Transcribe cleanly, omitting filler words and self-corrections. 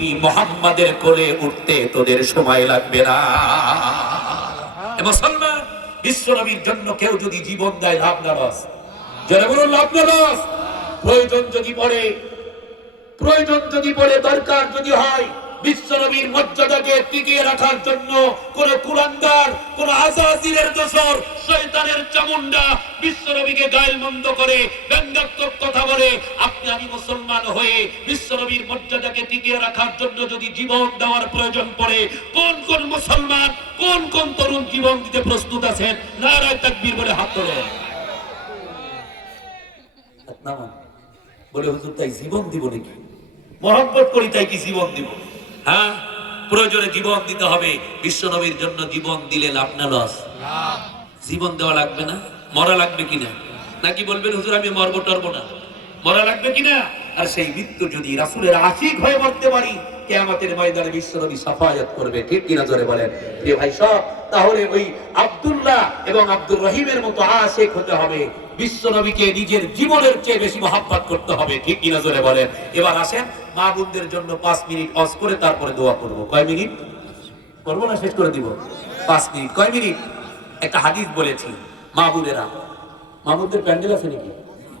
নবী মুহাম্মাদের কোলে উঠতে তোদের সময় লাগবে না। মুসলমান, বিশ্ব নবীর জন্য কেউ যদি জীবন দেয় লাভ না লস? যারা বলুন লাভ না লস? প্রয়োজন যদি পড়ে দরকার যদি হয় বিশ্ব নবীর মর্যাদাকে টিকিয়ে রাখার জন্য কোন কুলাঙ্গার, কোন আজাজিলের দোসর, শয়তানের চামুন্ডা বিশ্ব নবীকে গায়লমন্দ করে, ব্যঙ্গাত্মক কথা বলে, আপনি আমি মুসলমান হয়ে বিশ্ব নবীর মর্যাদাকে টিকিয়ে রাখার জন্য যদি জীবন দেওয়ার প্রয়োজন পড়ে, কোন কোন মুসলমান, কোন কোন তরুণ জীবন দিতে প্রস্তুত আছেন? নারায়ে তাকবীর বলে হাত তোলেন। বলে হুজুর তাই জীবন দিব নাকি? মহব্বত করি তাই কি জীবন দিব? হ্যাঁ, প্রয়োজনে জীবন দিতে হবে। বিশ্ব নবীর জন্য জীবন দিলে লাভ না লস? জীবন দেওয়া লাগবে না? মরা লাগবে কিনা? নাকি বলবেন হুজুর আমি মরবো টরবো না? মরা লাগবে কিনা? আর সেই মৃত্যু যদি রাসূলের আশিক হয়ে মরতে পারি, কিয়ামতের ময়দানে বিশ্ব নবী শাফায়াত করবে। ঠিক কিনা জোরে বলেন। প্রিয় ভাই সব, তাহলে ওই আব্দুল্লাহ এবং আব্দুর রহিমের মতো আশিক হতে হবে। বিশ্ব নবীকে নিজের জীবনের চেয়ে বেশি মহব্বত করতে হবে। ঠিক কিনা জোরে বলেন। এবার আসেন, মা বোনদের জন্য 5 মিনিট ওয়াজ করে তারপরে দোয়া করব। কয় মিনিট করবো না শেষ করে দিব? 5 মিনিট। কয় মিনিট? একটা হাদিস বলেছি, মা বোনেরা, মা বোনদের প্যান্ডেল আছে নাকি?